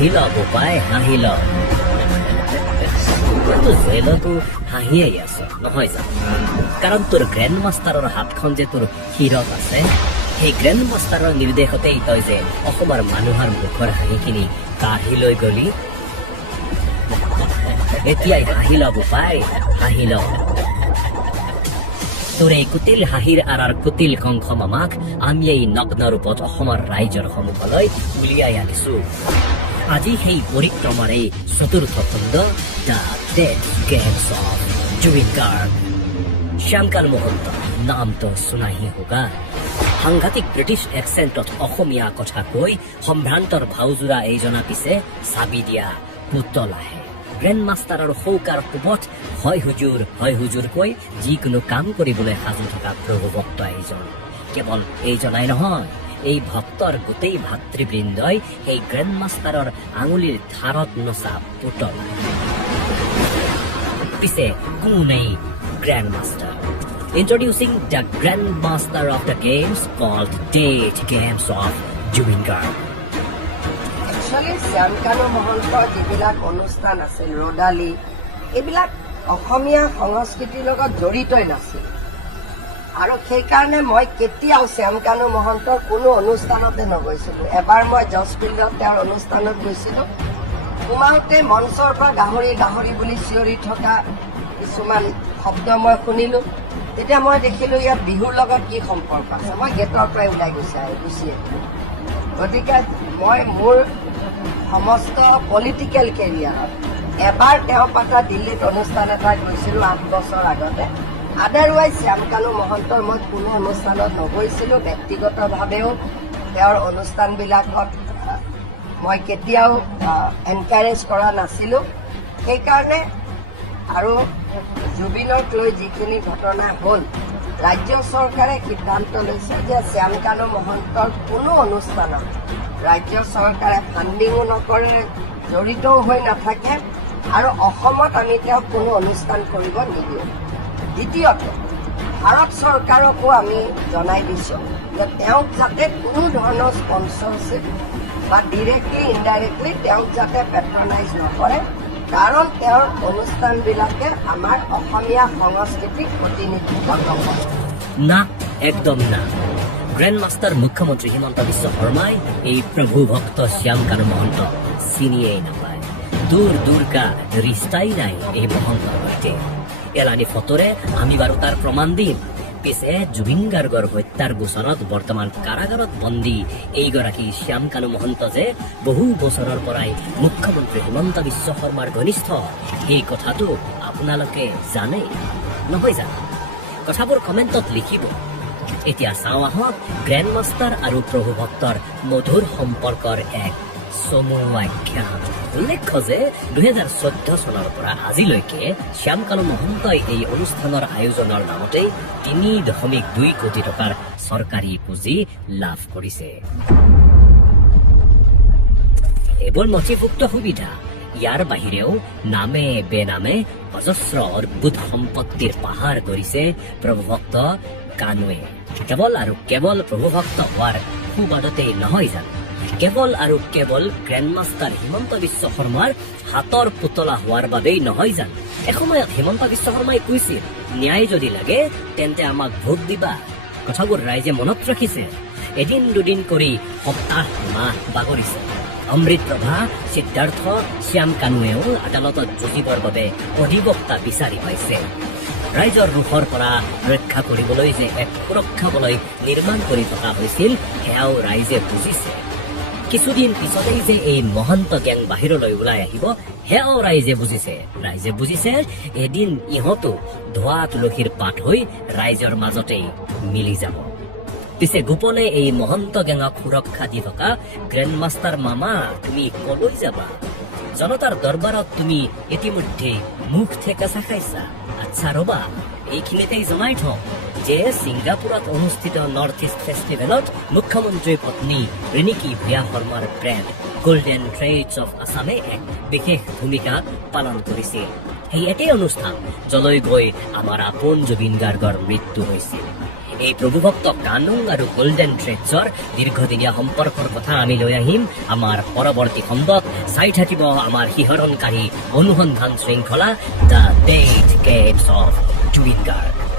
হাঁহিল বোপাই হাঁহিল তো জেলতো হাঁহিয়েই আছ নহয় জানো কাৰণ তোৰ গ্ৰেণ্ড মাষ্টাৰৰ হাতখন যে তোৰ শিৰত আছে সেই গ্ৰেণ্ড মাষ্টাৰৰ নিৰ্দেশতেই তই যে অসমৰ মানুহৰ মুখৰ হাঁহিখিনি কাঢ়ি লৈ গলি এতিয়াই হাঁহিল বোপাই হাঁহিল তোৰ এই কুটিল হাঁহিৰ আঁৰৰ কুটিল কংস মামাক আমি এই নগ্ন ৰূপত অসমৰ ৰাইজৰ সন্মুখলৈ উলিয়াই আনিছো আজি সেই পৰিক্ৰমাৰ এই চতুৰ্থ খণ্ড the death games of Zubeen Garg শ্যামকাল মহন্ত নাম তো শুনা হি হোগা সাংঘাতিক ব্ৰিটিছ একচেণ্টত অসমীয়া কথা কৈ সম্ভ্ৰান্তৰ ভাওজোৰা এইজনা পিছে চাবি দিয়া পুতলাহে গ্ৰেণ্ড মাষ্টাৰৰ সৌকাৰ কোবত হয় হুজুৰ কৈ যিকোনো কাম কৰিবলৈ সাজু থকা প্ৰভু ভক্ত এইজন কেৱল এইজনাই নহয় এই ভক্তৰ গোটেই ভাতৃবৃন্দই এই গ্ৰেণ্ড মাষ্টাৰৰ আঙুলিৰ ধাৰত নচা পুতলা পিছে কোন এই grand master Introducing the Grandmaster of the Games called Dead Games of Jubin Garg. Actually, Shyamkanu মহন্তৰ যিবিলাক অনুষ্ঠান আছিল ৰদালি এইবিলাক অসমীয়া সংস্কৃতিৰ লগত জড়িতই নাছিল আৰু সেইকাৰণে মই কেতিয়াও শ্যামকানু মহন্তৰ কোনো অনুষ্ঠানতে নগৈছিলোঁ এবাৰ মই জজ ফিল্ডত তেওঁৰ অনুষ্ঠানত গৈছিলোঁ সোমাওঁতে মঞ্চৰ পৰা গাহৰি বুলি চিঞৰি থকা কিছুমান শব্দ মই শুনিলোঁ তেতিয়া মই দেখিলোঁ ইয়াত বিহুৰ লগত কি সম্পৰ্ক আছে মই গেটৰ পৰাই ওলাই গুচি আহিলোঁ গতিকে মই মোৰ সমস্ত পলিটিকেল কেৰিয়াৰত এবাৰ তেওঁ পাতা দিল্লীত অনুষ্ঠান এটা গৈছিলোঁ 8 বছৰ আগতে আদাৰৱাইজ শ্যামকানু মহন্তৰ মই কোনো অনুষ্ঠানত নগৈছিলোঁ ব্যক্তিগতভাৱেও তেওঁৰ অনুষ্ঠানবিলাকত মই কেতিয়াও এনকাৰেজ কৰা নাছিলোঁ সেইকাৰণে আৰু জুবিনক লৈ যিখিনি ঘটনা হ'ল ৰাজ্য চৰকাৰে সিদ্ধান্ত লৈছে যে শ্যামকানু মহন্তৰ কোনো অনুষ্ঠানত ৰাজ্য চৰকাৰে ফাণ্ডিঙো নকৰে জড়িতও হৈ নাথাকে আৰু অসমত আমি তেওঁক কোনো অনুষ্ঠান কৰিব নিদিওঁ দ্বিতীয়তে ভাৰত চৰকাৰকো আমি জনাই দিছোঁ যে তেওঁক যাতে কোনো ধৰণৰ স্পনচৰশ্বিপ বা ডিৰেক্টলি ইনডাইৰেক্টলি তেওঁক যাতে পেট্ৰনাইজ নকৰে কাৰণ তেওঁৰ অনুষ্ঠানবিলাকে আমাৰ অসমীয়া সংস্কৃতিক প্ৰতিনিধিত্ব নকৰে না একদম না গ্ৰেণ্ড মাষ্টাৰ মুখ্যমন্ত্ৰী হিমন্ত বিশ্ব শৰ্মাই এই প্ৰভু ভক্ত শ্যামকানু মহন্ত চিনিয়েই নাপায় দূৰ কা ৰিস্তাই নাই এই মহন্তৰ সৈতে এলানি ফটোৰে আমি বাৰু তাৰ প্ৰমাণ দিম পিছে জুবিন গাৰ্গৰ হত্যাৰ গোচৰত বৰ্তমান কাৰাগাৰত বন্দী এইগৰাকী শ্যামকানু মহন্ত যে বহু বছৰৰ পৰাই মুখ্যমন্ত্ৰী হিমন্ত বিশ্ব শৰ্মাৰ ঘনিষ্ঠ এই কথাটো আপোনালোকে জানে নহয় জানো কথাবোৰ কমেণ্টত লিখিব এতিয়া চাওঁ আহক গ্ৰেণ্ড মাষ্টাৰ আৰু প্ৰভু ভক্তৰ মধুৰ সম্পৰ্কৰ এক চমু আখ্যান উল্লেখ্য যে 2014 চনৰ পৰা আজিলৈকে শ্যামকানু মহন্তই এই অনুষ্ঠানৰ আয়োজনৰ নামতেই 3.2 কোটি টকাৰ চৰকাৰী পুঁজি লাভ কৰিছে এইবোৰ নথিভুক্ত সুবিধা ইয়াৰ বাহিৰেও নামে বেনামে অজস্ৰ অদ্ভুত সম্পত্তিৰ পাহাৰ গঢ়িছে প্ৰভুভক্ত কানুৱে কেৱল প্ৰভুভক্ত হোৱাৰ সুবাদতেই নহয় জানো কেৱল আৰু কেৱল গ্ৰেণ্ড মাষ্টাৰ হিমন্ত বিশ্ব শৰ্মাৰ হাতৰ পুতলা হোৱাৰ বাবেই নহয় জানো এসময়ত হিমন্ত বিশ্ব শৰ্মাই কৈছিল ন্যায় যদি লাগে তেন্তে আমাক ভোট দিবা কথাবোৰ ৰাইজে মনত ৰাখিছে এদিন দুদিন কৰি সপ্তাহ মাহ বাগৰিছে অমৃত প্ৰভা সিদ্ধাৰ্থ শ্যামকানুৱেও আদালতত যুঁজিবৰ বাবে অধিবক্তা বিচাৰি পাইছে ৰাইজৰ ৰোষৰ পৰা ৰক্ষা কৰিবলৈ যে এক সুৰক্ষা বলয় নিৰ্মাণ কৰি থকা হৈছিল সেয়াও ৰাইজে বুজিছে কিছুদিন পিছতেই যে এই মহন্ত গেং বাহিৰলৈ ওলাই আহিব সেয়াও ৰাইজে বুজিছে এদিন ইহঁতো ধোৱা তুলসীৰ পাত হৈ ৰাইজৰ মাজতেই মিলি যাব পিছে গোপনে এই মহন্ত গেঙক সুৰক্ষা দি থকা গ্ৰেণ্ড মাষ্টাৰ মামা তুমি কলৈ যাবা জনতাৰ দৰবাৰত তুমি ইতিমধ্যে মুখ থেকেচা খাইছা আচ্ছা ৰবা এইখিনিতেই জনাই থওঁ যে ছিংগাপুৰত অনুষ্ঠিত নৰ্থ ইষ্ট ফেষ্টিভেলত মুখ্যমন্ত্ৰীৰ পত্নী ৰিণিকী ভূঞা শৰ্মাৰ ব্ৰেণ্ড গোল্ডেন থ্ৰেডছ অফ আছামে এক বিশেষ ভূমিকা পালন কৰিছিল সেই একেই অনুষ্ঠান যলৈ গৈ আমাৰ আপোন জুবিন গাৰ্গৰ মৃত্যু হৈছিল এই প্ৰভুভক্ত কানুং আৰু গোল্ডেন থ্ৰেডছৰ দীৰ্ঘদিনীয়া সম্পৰ্কৰ কথা আমি লৈ আহিম আমাৰ পৰৱৰ্তী খণ্ডত। চাই থাকিব আমাৰ শিহৰণকাৰী অনুসন্ধান শৃংখলা the 8 caves of Zubeen Garg.